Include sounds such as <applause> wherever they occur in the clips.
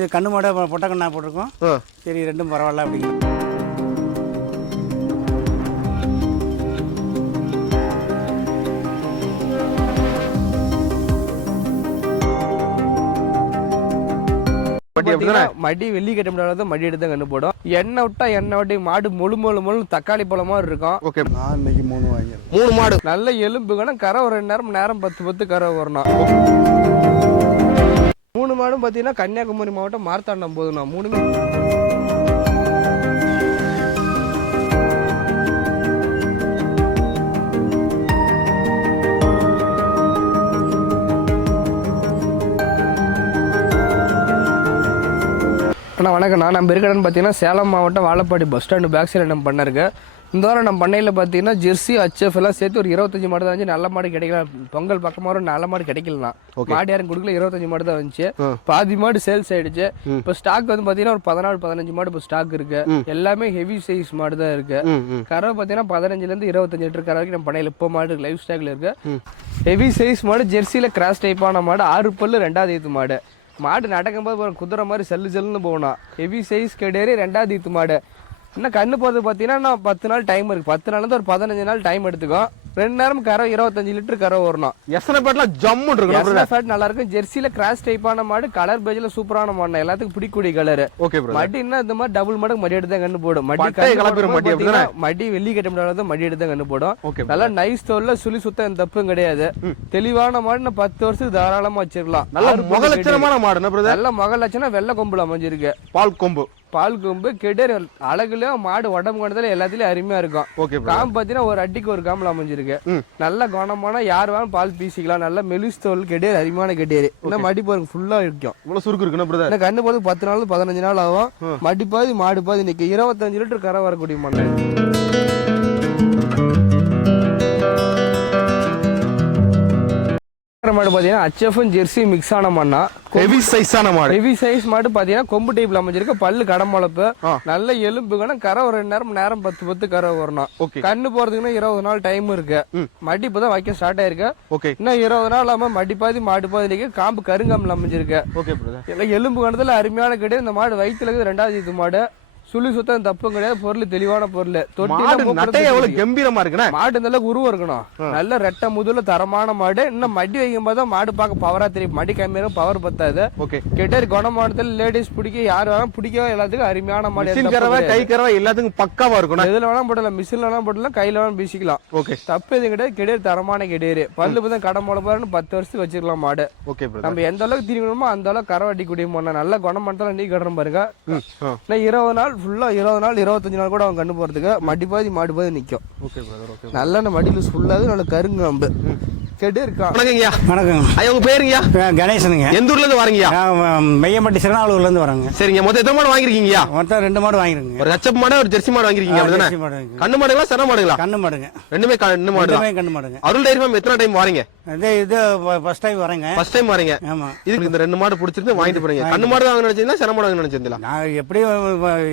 இது கண்ணு மாடு பொட்டை கண்ணா போட்டிருக்கோம். சரி ரெண்டும் பரவாயில்ல அப்படிங்கிற மடி வெள்ளி கட்ட முடியாத மடி எடுத்து தான் கண்ணு போடும். எண்ணெய் விட்டா எண்ணெய் விட்டு மாடு முழு முழு முழு தக்காளி பழம் மாதிரி இருக்கும். ஓகே. நான் இன்னைக்கு மூணு வாங்கியிருக்கேன். மூணு மாடு. நல்ல எலும்புகனா கரை ஒரு ரெண்டு நேரம் நேரம் பத்து பத்து கரை வரணும். மாடும் பார்த்தீங்கன்னா கன்னியாகுமரி மாவட்டம் மார்த்தாண்டம் போதுண்ணா மூணுமே அண்ணா வணக்கம். நான் நம்ம இருக்கடன் பார்த்தீங்கன்னா சேலம் மாவட்டம் Vazhapadi bus stand back side நம்ம பண்ணிருக்கேன் இந்த வாரம் நம்ம பண்ணையில் பார்த்தீங்கன்னா ஜெர்சி ஹச்எஃப் எல்லாம் சேர்த்து ஒரு இருபத்தஞ்சு மாடு தான் நல்ல மாடு கிடைக்கலாம் பொங்கல் பக்கமாக ஒரு நல்ல மாடு கிடைக்கலாம் மாடு யாரும் கொடுக்கல இருபத்தஞ்சு மாடு தான் வந்துச்சு பாதி மாடு சேல்ஸ் ஆயிடுச்சு. இப்போ ஸ்டாக் வந்து பார்த்தீங்கன்னா ஒரு பதினாலு பதினஞ்சு மாடு இப்போ ஸ்டாக் இருக்கு. எல்லாமே ஹெவி சைஸ் மாடு தான் இருக்கு. கறவை பார்த்தீங்கன்னா பதினஞ்சுலேருந்து இருபத்தஞ்சு லிட்டர் கரை வரைக்கும் நம்ம பண்ணையில் இப்போ மாடு லைஃப் ஸ்டாக்ல இருக்கு. ஹெவி சைஸ் மாடு ஜெர்சியில் கிராஸ் டைப்பான மாடு ஆறு பல்லு ரெண்டாவது ஈத்து மாடு. மாடு நடக்கும்போது குதிரை மாதிரி செல்லு செல்லுன்னு போகணும் ஹெவி சைஸ் கிடையாது ரெண்டாவது ஈத்து மாடு. இன்னும் கண்ணு போகிறது பார்த்தீங்கன்னா பத்து நாள் டைம் இருக்குது பத்து நாள்லேருந்து ஒரு பதினஞ்சு நாள் டைம் எடுத்துக்கும் ரெண்டு நேரம் கரை இருபத்தஞ்சு லிட்டர் கரை வரணும் ஜம்முன்னு இருக்கணும் எஸ்னா ஃபேட் நல்லா இருக்கும்? ஜெர்சியில் கிராஸ் டைப்பான மாடு கலர் பேஜில் சூப்பரான மாடு எல்லாத்துக்கும் பிடிக்கூடிய கலர் ஓகே ப்ரோ மடி என்ன இந்த மாதிரி டபுள் மடங்கு மடி எடுத்து தான் கண்ணு போடும். மடி மடி வெள்ளி கட்ட முடியாத மடி எடுத்து தான் கண்ணு போடும். நல்லா நைஸ் தோல்ல சுழி சுத்த எந்த தப்பும் கிடையாது. தெளிவான மாடு பத்து வருஷத்துக்கு தாராளமா வச்சிருக்கலாம் நல்ல முக லட்சணமான மாடு நல்ல மக லட்சணம் வெள்ளை கொம்புல அமைஞ்சிருக்கு. பால் கொம்பு. பால் கொம்பு கெடர் அழகுலயும் மாடு உடம்பு கொண்டதுல எல்லாத்துலயும் அருமையா இருக்கும். ஓகே காம்பு பாத்தீங்கன்னா ஒரு அடிக்கு ஒரு காம்புல அமைஞ்சிருக்கு. நல்ல குணமான யார் வேணும் பால் பீசிக்கலாம். நல்ல மெலிஸ் தோல் கெடேர் அருமையான கெடேர். இன்னும் மடி பாருங்க ஃபுல்லா இருக்கும். இவ்வளவு சுருக்கு இந்த கண்ணு போது பத்து நாள் பதினஞ்சு நாள் ஆகும். மடி பாதி மாடு பாதி நிற்கும் இருபத்தஞ்சு லிட்டர் கரை வரக்கூடிய மண்ணு மாடு பார்த்தீங்கன்னா ஹச்எஃப்பும் ஜெர்சி மிக்ஸ் ஆன மண்ணா ஹெவி சைஸான மாடு. ஹெவி சைஸ் மாடு பார்த்தீங்கன்னா கொம்பு டைப்ல அமைஞ்சிருக்கு. பல்லு கடம்பளப்பு. நல்ல எலும்புகனா கரை ஒரு ரெண்டு நேரம் நேரம் பத்து பத்து கரை வரணும். ஓகே கண்ணு போறதுக்குன்னா இருபது நாள் டைம் இருக்கு. மடி இப்பதான் வைக்க ஸ்டார்ட் ஆயிருக்கு. ஓகே இன்னும் இருபது நாள் இல்லாம மடி பாதி மாடு பாதி நிற்க காம்பு கருங்காமல் அமைஞ்சிருக்கு. ஓகே எல்லாம் எலும்பு கணத்துல அருமையான கிடையாது இந்த மாடு வயிற்றுல ரெண்டாவது இது மாடு. சுழி சுத்தம் தப்பும் கிடையாது. பொருள் தெளிவான பொருள். நட்டைய தூக்கி எவ்வளவு கம்பீரமா இருக்குண்ணே? மாடு அளவுக்கு உருவம் இருக்கணும். நல்ல ரெட்டை முதுல தரமான மாடு. இன்னும் மடி வைக்கும் போது தான் மாடு பார்க்க பவரா தெரியும். மடி கம்மியாக பவர் பத்தாது. ஓகே. கெட்டர் குணமானத்துல லேடிஸ் பிடிக்க யார் வேணாலும் பிடிக்க எல்லாத்துக்கும் அருமையான மாடு. தப்பும் கை கறவை எல்லாத்துக்கும் பக்காவா இருக்குண்ணே? எதுல வேணாலும் போடலாம் மிஷின்ல வேணாலும் போடலாம் கையில வேணாலும் வீசிக்கலாம். ஓகே. தப்பு எதுவும் கிடையாது. கெடேர் தரமான கெடேரு பல்லு பார்த்தா கடை முளைப்பாருன்னு பத்து வருஷத்துக்கு வச்சிருக்கலாம் மாடு. ஓகே நம்ம எந்த அளவுக்கு தீனிக்கணுமோ அந்த அளவுக்கு கரை வட்டி குடியும் நல்ல குணமண்டலம் நீ கட்டுறோம் பாருங்க. இருபது நாள் ஃபுல்லா இருபது நாள் இருபத்தஞ்சு நாள் கூட அவன் கண்ணு போறதுக்கு மடி பாதி மாடு பாதி நிக்கும். ஓகே பிரதர் ஓகே நல்ல நம்ம மடி லூஸ் நல்ல கருங்காம்பு. கெடு இருக்கான் வணக்கங்கய்யா. வணக்கம் ஐயா உங்க பேருங்கய்யா? கணேசனுங்க. எந்த ஊர்ல இருந்து வரீங்கய்யா? மெய்யம்பட்டி சிறனாளூர்லேருந்து வரேங்க. சரிங்க மொத்தம் எத்தனை மாடு வாங்கிருக்கீங்கய்யா? மொத்தம் ரெண்டு மாடு வாங்கிருங்க ஒரு ஹச்சப் மாடு ஒரு ஜெர்சி மாடு வாங்கிருக்கீங்க அப்படிதானே? ஜெர்சி மாடு வாங்கிருக்கேன். கண்ணு மாடுங்களா சர மாடுங்களா? கண்ணு மாடுங்க. ரெண்டுமே கண்ணு மாடு தான். ரெண்டுமே கண்ணு மாடுங்க. அருள் டைரி ஃபார்ம் எத்தனை டைம் வாரீங்க? இதே இது ஃபர்ஸ்ட் டைம் வரேங்க. ஃபர்ஸ்ட் டைம் வாரீங்க. ஆமா. இதுக்கு இந்த ரெண்டு மாடு பிடிச்சிருந்து வாங்கிட்டு போறீங்க. கண்ணு மாடு வாங்க நினைச்சீங்களா சர மாடு வாங்க நினைச்சீங்களா நான் எப்படி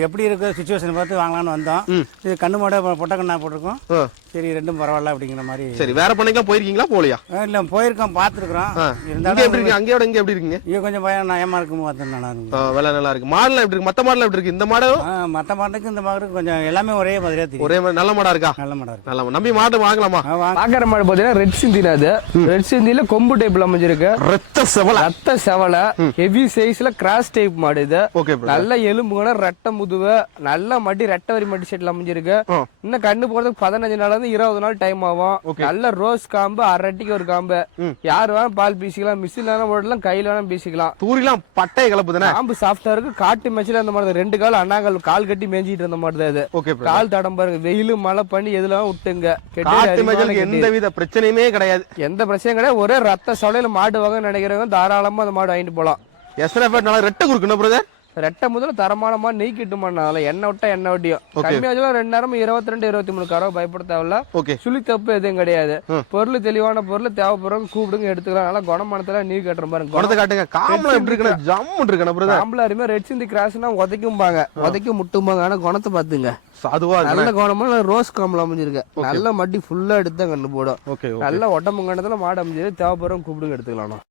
எப்படி இருக்க சுச்சுவேஷன் பார்த்து வாங்கலாம்னு வந்தோம். இது கண்ணு மாடு அப்புறம் பொட்டை கண்ணா போட்டிருக்கோம். சரி ரெண்டும் பரவாயில்ல அப்படிங்கிற மாதிரி. சரி வேற பண்ணைக்கெல்லாம் போயிருக்கீங்களா? போலியா அஹ் இல்ல போயிருக்கோம் பார்த்துருக்குறோம். இங்க இருந்தாலும் எப்படி இருக்கு? அங்கேயோட இங்க எப்படி இருக்கீங்க இங்க? கொஞ்சம் பயம் நயமா இருக்கும் பார்த்து நல்லா இருக்கும். ஆ, விலை நல்லா இருக்கு. மாடுலாம் எப்படி இருக்கு? மத்த மாடுலாம் எப்படி இருக்கு? இந்த மாடு? மற்ற மாட்டுக்கு இந்த மாட்டுக்கு கொஞ்சம் எல்லாமே ஒரே மாதிரியா தெரியும் ஒரே மாதிரி நல்ல மாடா இருக்கா? நல்ல மாடா இருக்கு. நல்ல மாடு. நம்பி மாடு வாங்கலாமா? ஆ, வாங்க. பாக்குற மாடு பாத்தீங்கன்னா ரெட் சிந்தினா அது. ரெட் சிந்தில கொம்பு டைப்ல அமைஞ்சிருக்கு. ரத்த செவல? ரத்த செவலை. ஹெவி சைஸ்ல கிராஸ் டைப் மாடு இது. ஓகே நல்ல எலும்புகன ரெட்டை முதுவு நல்ல மடி ரெட்டை வரி மடி செட்ல அமைஞ்சிருக்கு. இன்னும் கண்ணு போறதுக்கு பதினஞ்சு நாள்ல இருந்து இருபது நாள் டைம் ஆகும். நல்ல ரோஸ் காம்பு அரட்டிக்கு ஒரு காம்பு. யார் வேணாலும் பால் பீசிக்கலாம் மிஷின் வேணாலும் போடலாம் கையில வேணாலும் பீசிக்கலாம். தூரிலாம் பட்டைய கலப்புதானே காம்பு சாஃப்டா இருக்கு. காட்டு மேட்ச்ல அந்த மாதிரி தான். ரெண்டு கால் அண்ணாங்கால் கால் கட்டி மேய்ஞ்சிட்டு இருந்த மாதிரி தான் இது. ஓகே கால் தடம் பாருங்க. வெயிலு மழை பண்ணி எதுல வேணா விட்டுங்க. கெட்டி. எந்த வித பிரச்சனையுமே கிடையாது. எந்த பிரச்சனையும் கிடையாது. ஒரே ரத்த சவலையில மாடு வாங்க நினைக்கிறவங்க தாராளமா அந்த மாடு வாங்கிட்டு போலாம். எஸ்எஃப் ரெட்டை குறுக்குண்ணா பிரதர் ரெட்டை முதல்ல தரமான மாடு நெய் கிட்டுமானால எண்ணெய் விட்டா எண்ணெய் வட்டியும். கம்மியாச்சும் ரெண்டு நேரம் இருபத்தி ரெண்டு இருபத்தி மூணு கரவை பயப்பட தேவையில்ல சுழி தப்பு எதுவும் கிடையாது. பொருள் தெளிவான பொருள் தேவைப்படுறவங்க கூப்பிடுங்க எடுத்துக்கலாம். நல்லா குணமானத்துல நீ கட்டுற பாருங்க குணத்தை காட்டுங்க. காமலாம் எப்படி இருக்குண்ணா பிரதர் ஆம்பளை அருமையா ரெட் சிந்தி கிராஸ்னா உதைக்கும்பாங்க. உதைக்க முட்டும்பாங்க. ஆனா குணத்தை பாத்துங்க இருக்கு நல்ல குணமா ரோஸ் காம்பல் அமைஞ்சிருக்கு. நல்ல மட்டி ஃபுல்லா எடுத்து தான் கண்டு போடும் நல்ல உடம்பு கண்டத்துல மாடு அமைஞ்சிருக்கு. தேவைப்படுறவங்க கூப்பிடுங்க எடுத்துக்கலாம்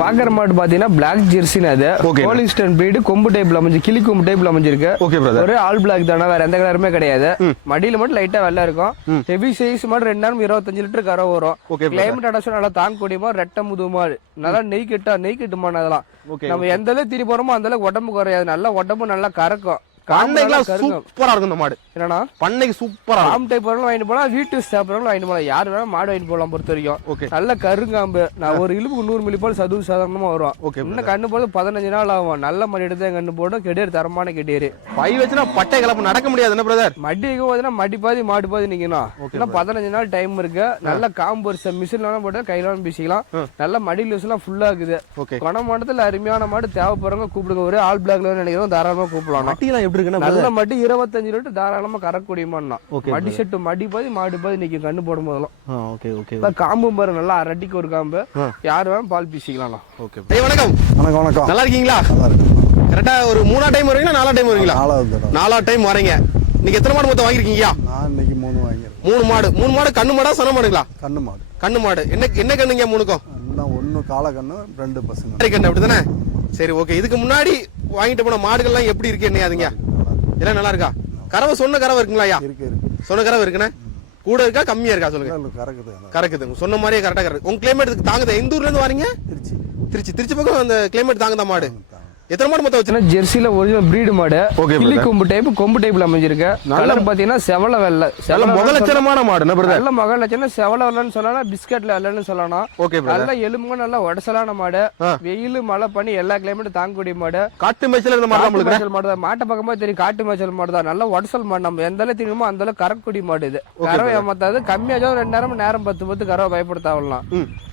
பாக்குற மாடு பாத்தீங்கன்னா பிளாக் ஜெர்சின்னு அது. போலிஸ்டன் பிரீடு கொம்பு டைப்ல அமைஞ்சு கிளி கொம்பு டைப்ல அமைஞ்சிருக்கு. ஓகே பிரதர் ஒரே ஆல் பிளாக் தானே வேற எந்த கலருமே கிடையாது. மடியில மட்டும் லைட்டா வெள்ளை இருக்கும். ஹெவி சைஸ் மாடு ரெண்டு நேரம் இருபத்தஞ்சு லிட்டர் கரை வரும். கிளைமேட் அடச்சு நல்லா தாங்கக்கூடிய மாதிரி ரெட்டை முது மாடு. நல்லா நெய் கிட்டா நெய் கிட்டுமான அதெல்லாம். நம்ம எந்த அளவுக்கு திரி போறோமோ அந்த அளவுக்கு உடம்பு குறையாது. நல்லா உடம்பு நல்லா கறக்கும். பண்ணைக்கெல்லாம் சூப்பரா இருக்கும் இந்த மாடு. என்னன்னா பண்ணைக்கு சூப்பரா பாம் டைப் வரலாம் வாங்கிட்டு போலாம் வீட்டு சாப்பிட்றவங்களும் வாங்கிட்டு போலாம். யார் வேணாலும் மாடு வாங்கிட்டு போகலாம் பொறுத்த வரைக்கும். ஓகே. நல்ல கருங்காம்பு. நான் ஒரு இழுப்புக்கு நூறு மில்லி போல் சதுவு சாதாரணமா வரும் ஓகே இன்னும் கண்ணு போது பதினஞ்சு நாள் ஆகும். நல்ல மடி எடுத்து கண்ணு போடும் கெடியர் தரமான கெடியர் பை வச்சுனா பட்டை கலப்பு நடக்க முடியாது என்ன பிரதர் மடி வைக்கும் போதுனா மடி பாதி மாடு பாதி நிக்கணும். இன்னும் பதினஞ்சு நாள் டைம் இருக்கு. நல்ல காம்பு ஒரு மிஷின் வேணா போட்டு கையில பீசிக்கலாம் நல்ல மடி லூஸ் எல்லாம் ஃபுல்லா இருக்குது ஓகே. குணமாட்டத்துல அருமையான மாடு. தேவைப்படுறவங்க கூப்பிடுங்க. ஒரே ஆல் பிளாக்ல நினைக்கிறோம் தாராளமா கூப்பிடலாம். எப்படி இருக்குன்னா நல்ல மடி இருபத்தஞ்சு லிட்டர் தாராளமா மாடுனா Okay, மடி செட்டு மடி பாதி மாடு பாதி நிக்கும் கண்ணு போடும் போதெல்லாம். ஓகே ஓகே இப்ப காம்பும் பாரு நல்லா அரட்டிக்கு ஒரு காம்பு. யார் வேணும் பால் பீசிக்கலாம் ஓகே வணக்கம். வணக்கம் வணக்கம். நல்லா இருக்கீங்களா? நல்லா இருக்கு கரெக்டா ஒரு மூணா டைம் வரீங்களா நாலா டைம் வரீங்களா நாலாவது தடவை. நாலா டைம் வரீங்க நீங்க எத்தனை மாடு மொத்தம் வாங்கிருக்கீங்க நான் இன்னைக்கு மூணு வாங்கியிருக்கேன். மூணு மாடு. மூணு மாடு கண்ணு மாடா சன மாடுங்களா? கண்ணு மாடு. கண்ணு மாடு. என்ன என்ன கண்ணுங்க மூணுக்கும்? இன்னும் ஒன்று காலக்கண்ணு ரெண்டு பசங்க கண்ணு. அப்படிதானே? சரி ஓகே. இதுக்கு முன்னாடி வாங்கிட்டு போன மாடுகள்லாம் எப்படி இருக்கு என்ன அதுங்க? எல்லாம் நல்லா இருக்கா? கறவை சொன்ன கறவை இருக்குங்களா ஐயா? இருக்கு சொன்ன கறவை இருக்குண்ணே? கூட இருக்கா கம்மியா இருக்கா சொல்லுங்க. கறக்குது. கறக்குது. சொன்ன மாதிரியே கரெக்டா கறக்கு உங்க கிளைமேட் இதுக்கு தாங்குதா? எந்த ஊர்ல இருந்து வரீங்க? திருச்சி. திருச்சி. திருச்சி பக்கம் அந்த கிளைமேட் தாங்குதா மாடு? எத்தனை மாடு மொத்தம் வச்சு ஜெர்சில ஒரிஜினல் பிரீடு மாடு. Okay, கிளி. கொம்பு டைப் கொம்பு டைப்ல அமைஞ்சிருக்கு. கலர் பாத்தீங்கன்னா செவல வெள்ளை. நல்ல செவல முகலட்சணமான மாடு நல்ல மகள் லட்சணம் செவல வெள்ளன்னு சொல்லலாம் பிஸ்கட்ல வெள்ளன்னு சொல்லலாம் ஓகே நல்ல எலும்புங்க நல்ல உடசலான மாடு. வெயில் மழை பண்ணி எல்லா கிளைமேட்டும் தாங்கக்கூடிய மாடு. காட்டு மேய்ச்சல் இந்த மாடு மேய்ச்சல் மாடு தான் மாட்டை பக்கமா தெரியும் காட்டு மேய்ச்சல் மாடு தான் நல்ல உடசல் மாடு. நம்ம எந்த அளவுக்கு தெரியுமோ அந்த அளவுக்கு கறக்கூடிய மாடு இது. கறவை ஏமாத்தாது. கம்மியாச்சும் ரெண்டு நேரம் நேரம் பத்து பத்து கறவை பயப்படுத்தாவலாம்.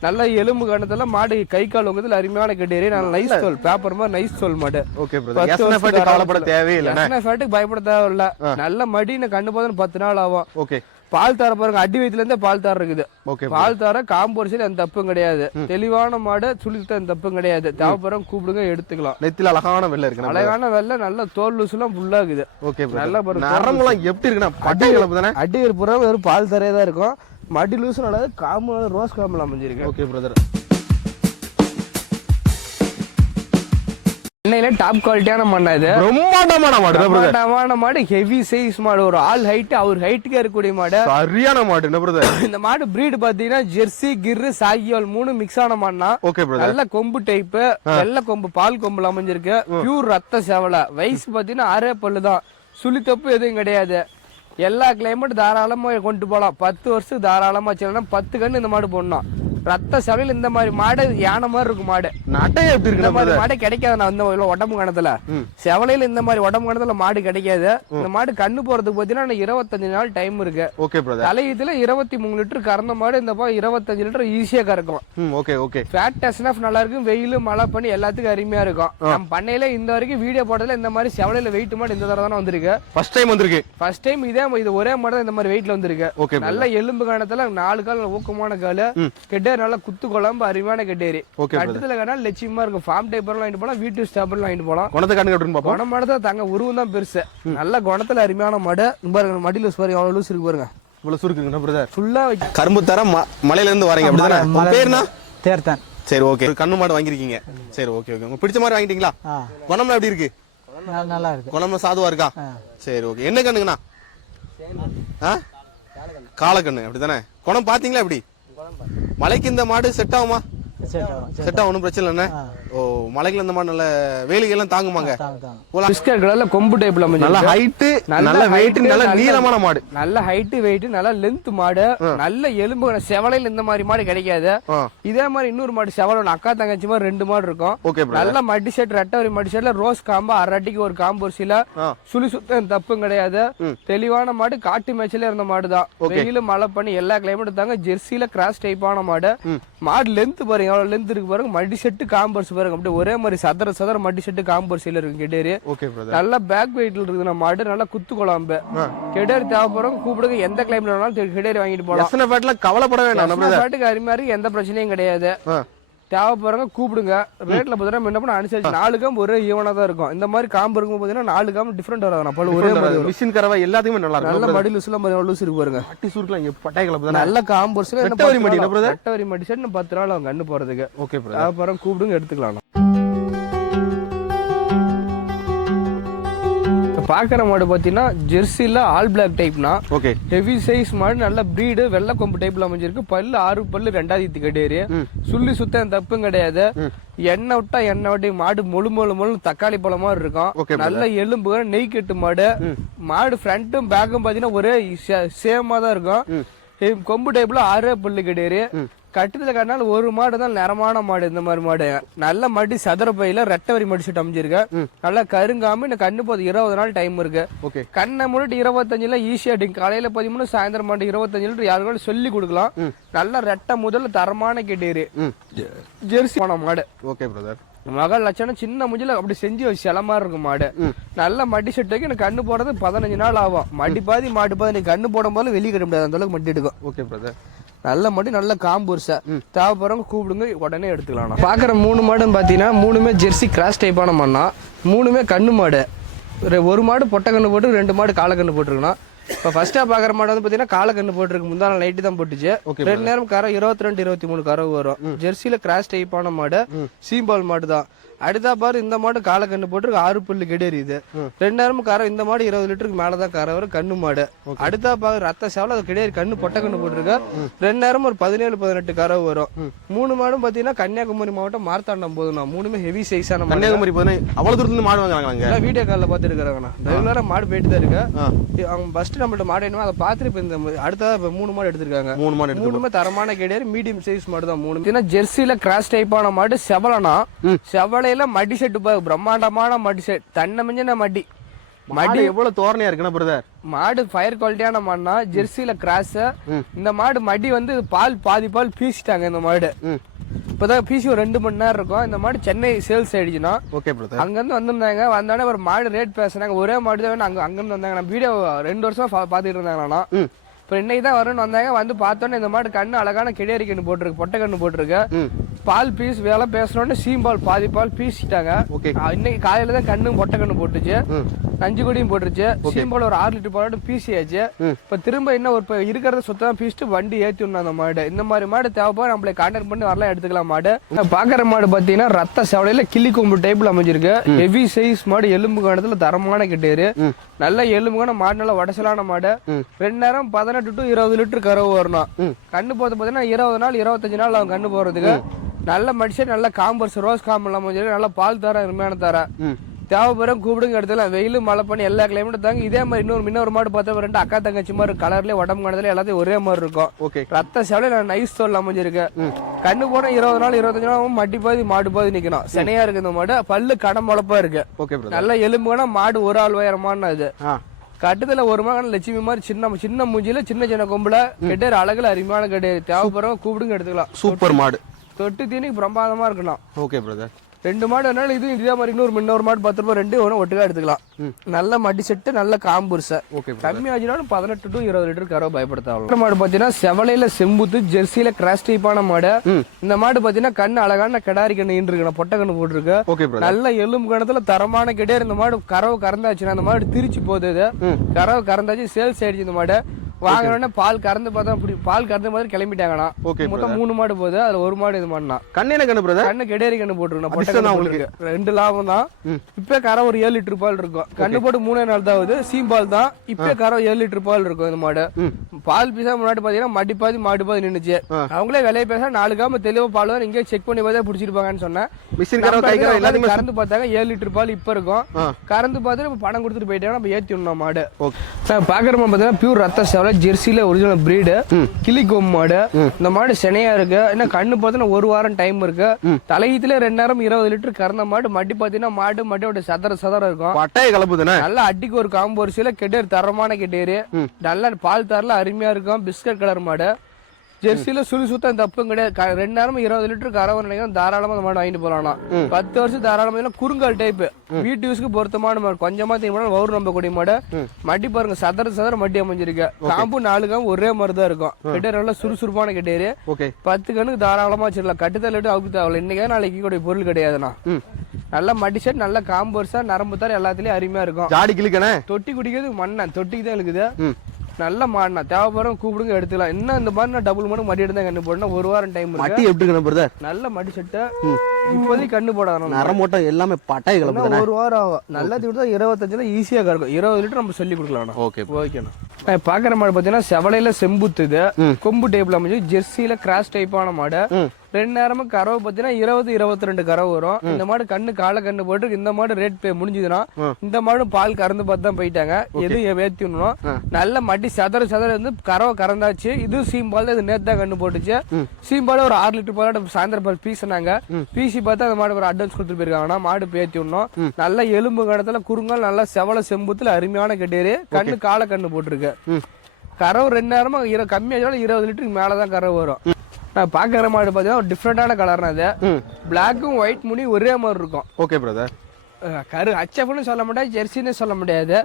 நல்ல எலும்பு கணத்துல மாடு கை கால் உங்கத்துல அருமையான கட்டேரி. நல்ல நைஸ் தோல். பேப்பர் மாதிரி நைஸ் தோல் மாடு ஓகே கவலைப்பட எத்தனை ஃபேட்டுக்கு பயப்பட தேவையில்ல. நல்ல மடின்னு கண்டு போதுன்னு பத்து நாள் ஆகும். ஓகே பால் தர பாருங்க அடி வயிற்றுல இருந்தே பால் தார இருக்குது. ஓகே பால் தர காம்பரிசல் எந்த தப்பும் கிடையாது. தெளிவான மாடு சுழித்த எந்த தப்பும் கிடையாது. தேவைப்படுறோம் கூப்பிடுங்க எடுத்துக்கலாம். நெத்தில அழகான வெள்ளை இருக்கு அழகான வெள்ளை நல்ல தோல் லூசுலாம் ஃபுல்லா இருக்குது. ஓகே நல்லா பாரு, நரம்புலாம் எப்படி இருக்குண்ணா? பட்டி கலப்பு தானே? அடி புறா வெறும் பால் தரையே தான் இருக்கும். மடி லூசு நல்லா காம்பு ரோஸ் காம்பில் அமைஞ்சிருக்கு. ஓகே பிரதர் சென்னையில டாப் குவாலிட்டியான மண்ணா இது. பிரம்மாண்டமான மாடு பிரம்மாண்டமான மாடு ஹெவி சைஸ் மாடு. ஒரு ஆள் ஹைட் அவர் ஹைட்டுக்கே இருக்கக்கூடிய மாடு. சரியான மாடு என்ன பிரதர் <coughs> இந்த மாடு பிரீடு பாத்தீங்கன்னா ஜெர்சி கிர்ரு சாகியால் மூணு மிக்ஸ் ஆன மாடுனா ஓகே பிரதர் நல்ல கொம்பு டைப் வெள்ளை கொம்பு பால் கொம்புல அமைஞ்சிருக்கு. பியூர் ரத்த சேவலை. வயசு பாத்தீங்கன்னா ஆறே பல்லு தான். சுழி தப்பு எதுவும் கிடையாது. எல்லா கிளைமேட் தாராளமா கொண்டு போகலாம் பத்து வருஷத்துக்கு தாராளமா வச்சுக்கலாம் பத்து கண்ணு இந்த மாடு போடணும். ரத்த சேவலையில் இந்த மாதிரி மாடு யானை மாதிரி இருக்கும் மாடு. நட்டையே எப்படி இந்த இருக்குண்ணா மாதிரி மாடு கிடைக்காது. நான் இந்த உடம்பு கணத்துல. செவலையில இந்த மாதிரி உடம்பு கணத்துல மாடு கிடைக்காது. இந்த மாடு கண்ணு போறதுக்கு பாத்தீங்கன்னா இருபத்தஞ்சு நாள் டைம் இருக்கு. ஓகே பிரதர் தலையத்துல இருபத்தி மூணு லிட்டர் கறந்த மாடு இந்த பக்கம் இருபத்தஞ்சு லிட்டர் ஈஸியா கறக்கும். ஓகே ஓகே ஃபேட் டெஸ்ட் நல்லா இருக்கும். வெயில் மழை பண்ணி எல்லாத்துக்கும் அருமையா இருக்கும். நம்ம பண்ணையில இந்த வரைக்கும் வீடியோ போட்டதுல இந்த மாதிரி செவலையில வெயிட் மாடு இந்த தடவை தானே வந்திருக்கு. ஃபர்ஸ்ட் டைம் வந்திருக்கு. ஃபர்ஸ்ட் டைம் இதே இது ஒரே மாடு இந்த மாதிரி வெயிட்ல வந்திருக்கு. ஓகே நல்ல எலும்பு காணத்துல நாலு கால் ஊக்கமான கால். கெட்டேரி நல்லா குத்து குழம்பு அருமையான கெட்டேரி. கட்டத்துல கடா லட்சியமா இருக்கும். ஃபார்ம் டைப்பர்லாம் வாங்கிட்டு போலாம் வீட்டு ஸ்டாப்பர்லாம் வாங்கிட்டு போலாம். குணத்தை காட்டுங்க அப்படின்னு பாப்போம் குணமாடு தான் தாங்க உருவம் தான் பெருசு. நல்ல குணத்துல அருமையான மாடு. பாருங்க மடி லூஸ் பாருங்க எவ்வளவு லூஸ் இருக்கு பாருங்க. இவ்வளவு சுருக்குங்கண்ணா பிரதர்? ஃபுல்லா கரும்பு தர மலையில இருந்து வரீங்க அப்படிதானே? பேருனா? தேர்த்தான் சரி ஓகே. கண்ணு மாடு வாங்கிருக்கீங்க சரி ஓகே ஓகே. உங்களுக்கு பிடிச்ச மாதிரி வாங்கிட்டீங்களா? குணம்லாம் எப்படி இருக்கு? நல்- நல்லா இருக்கு. குணம்லாம் சாதுவா இருக்கா? சரி ஓகே. என்ன கண்ணுங்கண்ணா? ஆ? காலக்கண்ணு அப்படிதானே? குணம் பாத்தீங்களா எப்படி? மலைக்கு இந்த மாடு செட் ஆகுமா சரி ஆகும். செட் ஆகும் ஒன்றும் பிரச்சனை இல்லைண்ணே ஓ மலைக்குள்ள இந்த மாடு நல்ல வேலிகை எல்லாம் தாங்குமாங்க. பிஸ்கட் கலர்ல கொம்பு டைப்ல நல்ல ஹைட்டு நல்ல வெயிட் நல்ல நீளமான மாடு. நல்ல ஹைட் வெயிட் நல்ல லென்த் மாடு. நல்ல எலும்பு செவலையில் இந்த மாதிரி மாடு கிடைக்காது. இதே மாதிரி இன்னொரு மாடு செவலை அக்கா தங்கச்சி மாதிரி ரெண்டு மாடு இருக்கும். நல்ல மடி செட் ரெட்டவரி மடி செட்ல ரோஸ் காம்பு அரை அடிக்கு ஒரு காம்பு ஒரு சில. சுழி சுத்தம் தப்பும் கிடையாது. தெளிவான மாடு காட்டு மேய்ச்சல இருந்த மாடு தான். வெயில மழை பண்ணி எல்லா கிளைமேட்டும் தாங்க. ஜெர்சில கிராஸ் டைப்பான மாடு. மாடு லென்த் பாருங்க எவ்வளவு லென்த் இருக்கு பாருங்க. மடி செட்டு காம்பர்ஸ் பாருங்க அப்படியே ஒரே மாதிரி சதற சதற மடி செட்டு காம்பர்ஸ்ல இருக்கு கெடேரி. ஓகே பிரதர் நல்ல பேக் வெயிட்ல இருக்குது நம்ம மாடு நல்லா குத்து குழம்பு. கெடேரி தேவைப்படுறோம் கூப்பிடுங்க எந்த கிளைமேட் வேணாலும் கெடேரி வாங்கிட்டு போலாம். எத்தனை ஃபேட்லாம் கவலைப்பட வேண்டாம் நம்ம பாட்டுக்கு அருமையா இருக்கு எந்த பிரச்சனையும் கிடையாது. தேவைப்படுறவங்க கூப்பிடுங்க. ரேட்ல பார்த்தீங்கன்னா என்ன பண்ண அனுசரிச்சு நாலு காம்பு ஒரே ஈவனா தான் இருக்கும். இந்த மாதிரி காம்பு இருக்கும் பார்த்தீங்கன்னா நாலு காம்பு டிஃப்ரெண்ட் வராது. பல்லு ஒரே மாதிரி. மிஷின் கறவை எல்லாத்துக்குமே நல்லா நல்ல இருக்கும் மடி லூஸ்லாம் பார்த்தீங்கன்னா லூஸ் இருக்கு பாருங்க. பட்டி சுருக்கலாம் இங்க பட்டாய் கலப்பு தானே? நல்ல காம்பு வருஷம் ரெட்டை வரி மடி என்ன brother? ரெட்டை வரி மடி செட் பத்து நாள் அவங்க கண்ணு போறதுக்கு. ஓகே தேவைப்படுறவங்க கூப்பிடுங்க எடுத்துக்கலாம் பாக்குற மாடு பார்த்தீங்கன்னா ஜெர்சியில் ஆல் பிளாக் டைப்னா ஓகே ஹெவி சைஸ் மாடு நல்ல பிரீடு வெள்ளை கொம்பு டைப்ல அமைஞ்சிருக்கு. பல்லு ஆறு பல்லு ரெண்டாயிரத்தி கடையேறி சுள்ளி சுத்தம் தப்பும் கிடையாது. எண்ணெய் விட்டா எண்ணெய் விட்டு மாடு முழு முழு முழு தக்காளி பழம் மாதிரி இருக்கும். நல்ல எலும்பு நெய் கட்டு மாடு. மாடு ஃப்ரண்ட்டும் பேக்கும் பாத்தீங்கன்னா ஒரே சேமா தான் இருக்கும். கொம்பு டைப்ல ஆறே பல்லு கிடையாது கட்டுதல கட்டினால ஒரு மாடு தான் நிறமான மாடு இந்த மாதிரி மாடு. நல்ல மடி சதுர பையில ரெட்டை வரி மடிச்சுட்டு அமைஞ்சிருக்கு. நல்லா கருங்காம இந்த கண்ணு போது இருபது நாள் டைம் இருக்கு. ஓகே. கண்ணை முன்னிட்டு இருபத்தஞ்சுல ஈஸியா அடிக்கும் காலையில பதிமூணு சாயந்தரம் மாட்டு இருபத்தஞ்சு லிட்டர் யாருக்கும் சொல்லி கொடுக்கலாம். நல்ல ரெட்டை முதல்ல தரமான கெட்டீரு. ஜெர்சி போன மாடு. ஓகே பிரதர் மகள் லட்சணம் சின்ன முஞ்சில அப்படி செஞ்சு வச்சு சில மாதிரி இருக்கும் மாடு. நல்ல மடி செட்டுக்கு எனக்கு கண்ணு போடுறது பதினஞ்சு நாள் ஆகும். மடி பாதி மாடு பாதி நீ கண்ணு போடும் போது வெளியே கட்ட முடியாது. அந்த அளவுக்கு மட்டி எடுக்கும். ஓகே பிரதர் நல்ல மாடு நல்ல காம்பூர்ஸா தேவைப்படுறவங்க கூப்பிடுங்க உடனே எடுத்துக்கலாம் பாக்குற மூணு மாடுன்னு பாத்தீங்கன்னா மூணுமே ஜெர்சி கிராஸ் டைப்பான மண்ணா. மூணுமே கண்ணு மாடு. ஒரு- மாடு பொட்டை கண்ணு போட்டு ரெண்டு மாடு காலை கண்ணு போட்டிருக்கணும் இப்போ ஃபர்ஸ்டா பாக்குற மாடு வந்து பாத்தீங்கன்னா காலை கண்ணு போட்டிருக்கு. முந்தா நாள் நைட்டு தான் போட்டுச்சு. Okay, ரெண்டு நேரம் கரை இருபத்தி ரெண்டு இருபத்தி மூணு கறவு வரும். ஜெர்சியில கிராஸ் டைப்பான மாடு சீம்பால் மாடு தான். அடுத்தா பாரு இந்த மாடு காலை கண்ணு போட்டு ஆறு புல்லு கெடேரி இது ரெண்டு நேரமும் கரை இந்த மாடு இருபது லிட்டருக்கு மேலதான் கரை வரும் கண்ணு மாடு. அடுத்தா பாரு ரத்த சேவல அது கிடையாது கண்ணு பொட்டை கண்ணு போட்டிருக்கு. ரெண்டு நேரம் ஒரு பதினேழு பதினெட்டு கறவு வரும். மூணு மாடும் பாத்தீங்கன்னா கன்னியாகுமரி மாவட்டம் மார்த்தாண்டம் போதுண்ணா. மூணுமே ஹெவி சைஸான மாடு கன்னியாகுமரி அவ்வளவு தூரத்துல இருந்து மாடு வாங்குறாங்க வீடியோ காலில் பார்த்துட்டு இருக்கிறாங்கண்ணா ரெகுலராக மாடு போயிட்டு தான் இருக்கு. அவங்க ஃபர்ஸ்ட் நம்மள்ட்ட மாடு என்னமோ அதை பார்த்துட்டு இப்போ இந்த அடுத்ததாக இப்போ மூணு மாடு எடுத்திருக்காங்க. மூணு மாடு எடுத்து மூணுமே தரமான கிடையாது மீடியம் சைஸ் மாடு தான் மூணு ஏன்னா ஜெர்சியில கிராஸ் டைப்பான மாடு செவலனா செவலையில மடி செட்டு பாரு பிரம்மாண்டமான மடி செட் தன்னை மிஞ்சின மடி. மாடு எவ்வளவு தோரணையா இருக்குன்னா பிரதர் மாடு ஃபயர் குவாலிட்டியான மாடுனா ஜெர்சியில கிராஸ் இந்த மாடு மடி வந்து பால் பாதி பால் பீசிட்டாங்க இந்த மாடு. இப்போதான் பீசி ஒரு ரெண்டு மணி நேரம் இருக்கும். இந்த மாடு சென்னை சேல்ஸ் ஆயிடுச்சுன்னா ஓகே பிரதர் அங்கேருந்து வந்திருந்தாங்க. வந்தோடனே ஒரு மாடு ரேட் பேசுனாங்க. ஒரே மாடு தான் அங்கே அங்கேருந்து வந்தாங்க. நான் வீடியோ ரெண்டு வருஷமா பா- பார்த்துட்டு இருந்தாங்கண்ணா இப்போ இன்னைக்கு தான் வரணும்னு வந்தாங்க. வந்து பார்த்தோன்னே இந்த மாடு கண்ணு அழகான கிடேரி கண்ணு போட்டிருக்கு பொட்டை கண்ணு போட்டிருக்கு. பால் பீஸ் வேலை பேசுறோன்னு சீம்பால் பாதி பால் பீசிட்டாங்க. இன்னைக்கு காலையில தான் கண்ணு பொட்டை கண்ணு போட்டுச்சு. அஞ்சு கொடியும் போட்டுருச்சு. சீம்பால் ஒரு ஆறு லிட்டர் பாலோட பீசியாச்சு. இப்போ திரும்ப இன்னும் ஒரு இருக்கிறத சுத்தமாக பீசிட்டு வண்டி விடணும் அந்த மாடு. இந்த மாதிரி மாடு தேவைப்போ நம்மளை கான்டாக்ட் பண்ணி வரலாம் எடுத்துக்கலாம் மாடு. பார்க்குற மாடு பார்த்தீங்கன்னா ரத்த செவலையில கிள்ளி கொம்பு டைப்ல அமைஞ்சிருக்கு. ஹெவி சைஸ் மாடு எலும்பு காணத்துல தரமான கிட்டேரு. நல்ல எலும்பு காண மாடு நல்ல வடசலான மாடு. ரெண்டு நேரம் பதினெட்டு டு இருபது லிட்டர் கறவு வரணும். கண்ணு போது பார்த்தீங்கன்னா இருபது நாள் இருபத்தஞ்சு நாள் அவங்க கண்ணு போறதுக்கு. நல்ல மனுஷன் நல்ல காம்பர்ஸ் ரோஸ் காம்பு இல்லாம அமைஞ்சிருக்கு நல்ல பால் தர அருமையான தர. தேவைப்படும் கூப்பிடுங்க எடுத்துலாம் வெயில் மழை பண்ணி எல்லா கிளைமேட்டும் தாங்க. இதே மாதிரி இன்னொரு இன்னொரு மாடு பார்த்தா ரெண்டு அக்கா தங்கச்சி மாதிரி கலர்லயே உடம்பு காணதுல எல்லாத்தையும் ஒரே மாதிரி இருக்கும். ஓகே. ரத்த சேவலை நான் நைஸ் தோல் அமைஞ்சிருக்கு. கண்ணு போனா இருபது நாள் இருபத்தஞ்சு நாள் மட்டி பாதி மாடு பாதி நிக்கணும். செனையா இருக்கு இந்த மாடு. பல்லு கடம் முளப்பா இருக்கு. ஓகே நல்ல எலும்புனா மாடு ஒரு ஆள் உயரமான இது. ஆ. கட்டுதல ஒரு மகன் லட்சுமி மாதிரி சின்ன சின்ன மூஞ்சில சின்ன சின்ன கொம்புல கெட்டேர் அழகுல அருமையான கெட்டேர் தேவைப்படுறவங்க கூப்பிடுங்க எடுத்துக்கலாம். சூப்பர் மாடு. தொட்டு தீனி பிரமாதமா இருக்கணும். ஓகே பிரதர் ரெண்டு மாடு வேணாலும் இது இதே மாதிரி இன்னொரு இன்னொரு மாடு பத்து ரூபாய் ரெண்டு ஒன்று ஒட்டுக்கா எடுத்துக்கலாம். நல்ல மடி செட்டு நல்ல காம்புருசை ஓகே கம்மி ஆச்சுனாலும் பதினெட்டு டு இருபது லிட்டர் கறவை பயப்படுத்த மாடு பாத்தீங்கன்னா செவலையில செம்புத்து ஜெர்சியில கிராஸ் டைப்பான மாடு. இந்த மாடு பாத்தீங்கன்னா கண்ணு அழகான கிடாரி கண்ணு இருக்கு பொட்டை கண்ணு போட்டிருக்கு. நல்ல எலும்பு கணத்துல தரமான கிடையாது இந்த மாடு கறவை கறந்தாச்சுன்னா அந்த மாடு திருச்சி போகுது கறவை கறந்தாச்சு சேல்ஸ் ஆயிடுச்சு இந்த மாடு. வாங்கினோடனே பால் கறந்து பார்த்தா அப்படி பால் கறந்த மாதிரி கிளம்பிட்டாங்கண்ணா ஓகே மொத்தம் மூணு மாடு போகுது அதுல ஒரு மாடு இது மாடுனா கண்ணு என்ன கண்ணு பிரதர் கண்ணு கெடேரி கண்ணு போட்டுருக்கணும் போட்டிருக்கு. ரெண்டு லாபம் தான். இப்ப கரை ஒரு ஏழு லிட்டர் பால் இருக்கும். கண்ணு போட்டு மூணே நாள் தான் ஆகுது சீம்பால் தான். இப்ப கரை ஏழு லிட்டர் பால் இருக்கும் இந்த மாடு. பால் பீசா முன்னாடி பாத்தீங்கன்னா மடி பாதி மாடு பாதி நின்னுச்சு. அவங்களே விலையை பேச நாலு காம தெளிவா பால் தான் இங்கே செக் பண்ணி பார்த்தா பிடிச்சிருப்பாங்கன்னு சொன்னேன். மிஷின் கறந்து பார்த்தாங்க ஏழு லிட்டர் பால் இப்ப இருக்கும். கறந்து பார்த்துட்டு பணம் கொடுத்துட்டு போயிட்டாங்க நம்ம ஏத்தி விடணும் மாடு பாக்குற மாதிரி பார்த்தீங்கன்னா பியூர் ரத்த சேவலை ஜெர்சியில ஒரிஜினல் பிரீடு கிளிகோம் மாடு இந்த மாடு செனையா இருக்கு. என்ன கண்ணு பார்த்தீங்கன்னா ஒரு வாரம் டைம் இருக்கு. தலையீத்துல ரெண்டு நேரம் இருபது லிட்டர் கறந்த மாடு மடி பார்த்தீங்கன்னா மாடு மடியோட சதற சதற இருக்கும். பட்டாய கலப்பு தானே நல்லா அடிக்கு ஒரு காம்பு வரிசையில கெட்டேர் தரமான கெட்டேரு. நல்ல பால் தரல அருமையா இருக்கும். பிஸ்கட் கலர் மாடு. ஜெர்சியில சுழி சுத்தம் தப்பும் கிடையாது. ரெண்டு நேரமும் இருபது லிட்டர் கறவை நினைக்கிறேன் தாராளமா அந்த மாடு வாங்கிட்டு போலாம் பத்து வருஷம் தாராளமா குறுங்கால் டைப் வீட்டு யூஸ்க்கு பொருத்தமான மாடு கொஞ்சமா தீவனம் வவுறு நம்ப கூடிய மாடு. மடி பாருங்க சதற சதற மடி அமைஞ்சிருக்கு. காம்பு நாலு காம்பு ஒரே மாதிரி தான் இருக்கும் கெட்டேரி நல்லா சுறுசுறுப்பான கெட்டேரி பத்து கண்ணுக்கு தாராளமா வச்சிடலாம். கட்டுத்தல் விட்டு அவுக்கு தேவையில்ல. இன்னைக்கே நாளைக்கு கூடிய பொருள் கிடையாதுண்ணா. நல்ல மடி செட் நல்ல காம்பு வருஷா நரம்பு தார் எல்லாத்துலயும் அருமையா இருக்கும். ஜாடி கிளிக்கண்ணே தொட்டி குடிக்கிறது மண்ணா தொட்டிக்கு தான் இருக்குது நல்ல மாடுனா தேவைப்படுறோம் கூப்பிடுங்க எடுத்துக்கலாம். இன்னும் இந்த மாதிரி நான் டபுள் மடங்கு மடி எடுத்தா கண்ணு போடணும். ஒரு வாரம் டைம் மட்டி எப்படி பிரதர் நல்ல மடி செட்டை. இப்போதைக்கு கண்ணு போடாதான் நரமோட்டம் எல்லாமே பட்டாய் கிளம்புதானே ஒரு வாரம் ஆகும். நல்லது கொடுத்தா இருபத்தஞ்சுல ஈஸியாக கறக்கும். இருபது லிட்டர் நம்ம சொல்லி கொடுக்கலாம் ஓகே ஓகேண்ணா. நான் பார்க்குற மாடு பார்த்தீங்கன்னா செவலையில செம்புத்து இது கொம்பு டைப்ல அமைஞ்சு ஜெர்சியில கிராஸ் டைப்பான மாடு. ரெண்டு நேரமும் கறவை பார்த்தீங்கன்னா இருபது இருபத்தி ரெண்டு கறவை வரும். இந்த மாடு கண்ணு காலை கண்ணு போட்டு இந்த மாடு ரேட் பே முடிஞ்சதுன்னா இந்த மாடு பால் கறந்து பார்த்து தான் போயிட்டாங்க. எதுவும் ஏத்தி விடணும். நல்ல மடி சதற சதற வந்து கறவை கறந்தாச்சு. இது சீம்பால் இது நேத்து தான் கண்ணு போட்டுச்சு. சீம்பால் ஒரு ஆறு லிட்டர் பால் சாயந்தரம் பால் பீசினாங்க. பீசி பார்த்து அந்த மாடு ஒரு அட்வான்ஸ் கொடுத்துட்டு போயிருக்காங்கன்னா மாடு பேத்தி விடணும். நல்ல எலும்பு கடத்துல குறுங்கால் நல்லா செவல செம்புத்துல அருமையான கட்டேரி. கண்ணு காலை கண்ணு போட்டிருக்கு. கறவை ரெண்டு நேரமா கம்மியாக இருபது லிட்டருக்கு மேலே தான் கறவை வரும். நான் பார்க்குற மாடு பார்த்தீங்கன்னா ஒரு டிஃப்ரெண்டான கலர்னா அது பிளாக்கும் ஒயிட் முனி ஒரே மாதிரி இருக்கும். ஓகே பிரதர் கரு ஹச்எஃப்னு சொல்ல முடியாது ஜெர்சின்னு சொல்ல முடியாது.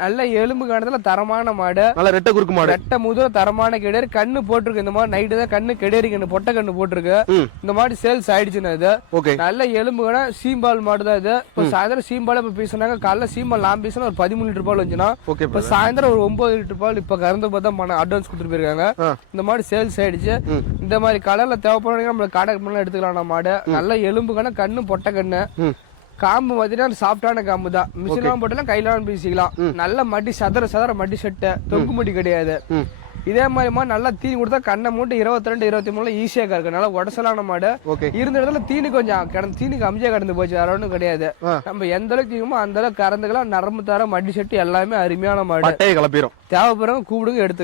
நல்ல எலும்பு காணத்துல தரமான மாடு. நல்ல ரெட்டை குறுக்கு மாடு. ரெட்டை முதல தரமான கெடேரி. கண்ணு போட்டிருக்கு. இந்த மாதிரி நைட்டு தான் கண்ணு கெடேரி கண்ணு பொட்டை கண்ணு போட்டிருக்கு. இந்த மாதிரி சேல்ஸ் ஆயிடுச்சுன்னு இது. ஓகே. நல்ல எலும்பு கடை சீம்பால் மாடு தான் இது. இப்போ சாயந்தரம் சீம்பால் இப்போ பீசினாங்க. காலைல சீம்பால் நான் பீசினா ஒரு பதிமூணு லிட்டர் பால் வந்துச்சுன்னா இப்போ சாயந்தரம் ஒரு ஒன்பது லிட்டர் பால் இப்போ கறந்து பார்த்தா மன அட்வான்ஸ் கொடுத்துட்டு போயிருக்காங்க. இந்த மாடு சேல்ஸ் ஆயிடுச்சு. இந்த மாதிரி கலர்ல தேவைப்படுறீங்க நம்மள கடை எடுத்துக்கலாம் நம்ம மாடு. நல்ல எலும்பு கண்ணு கண்ணு பொட்டை கண்ணு. காம்பு பார்த்தீங்கன்னா சாஃப்டான காம்பு தான் மிஷின்லாம் போட்டெல்லாம் கையிலாம் பீசிக்கலாம் நல்ல மடி சதற சதற மடி செட்டை தொங்கு மடி கிடையாது. இதே மாதிரி மாடு நல்லா தீனி கொடுத்தா கண்ணை மூட்டு இருபத்தி ரெண்டு இருபத்தி மூணுல ஈஸியாக கறக்கும். நல்லா உடசலான மாடு. இருந்த இடத்துல தீனி கொஞ்சம் கிடந்து தீனிக்கு அம்ஜியா கடந்து போச்சு ஒன்றும் கிடையாது. நம்ம எந்த அளவுக்கு தீங்குமோ அந்த அளவுக்கு கறந்துக்கலாம். நரம்பு தர மடி செட்டு எல்லாமே அருமையான மாடு. கிளப்பிடும் தேவைப்படுறவங்க கூப்பிடுங்க எடுத்துக்கலாம்.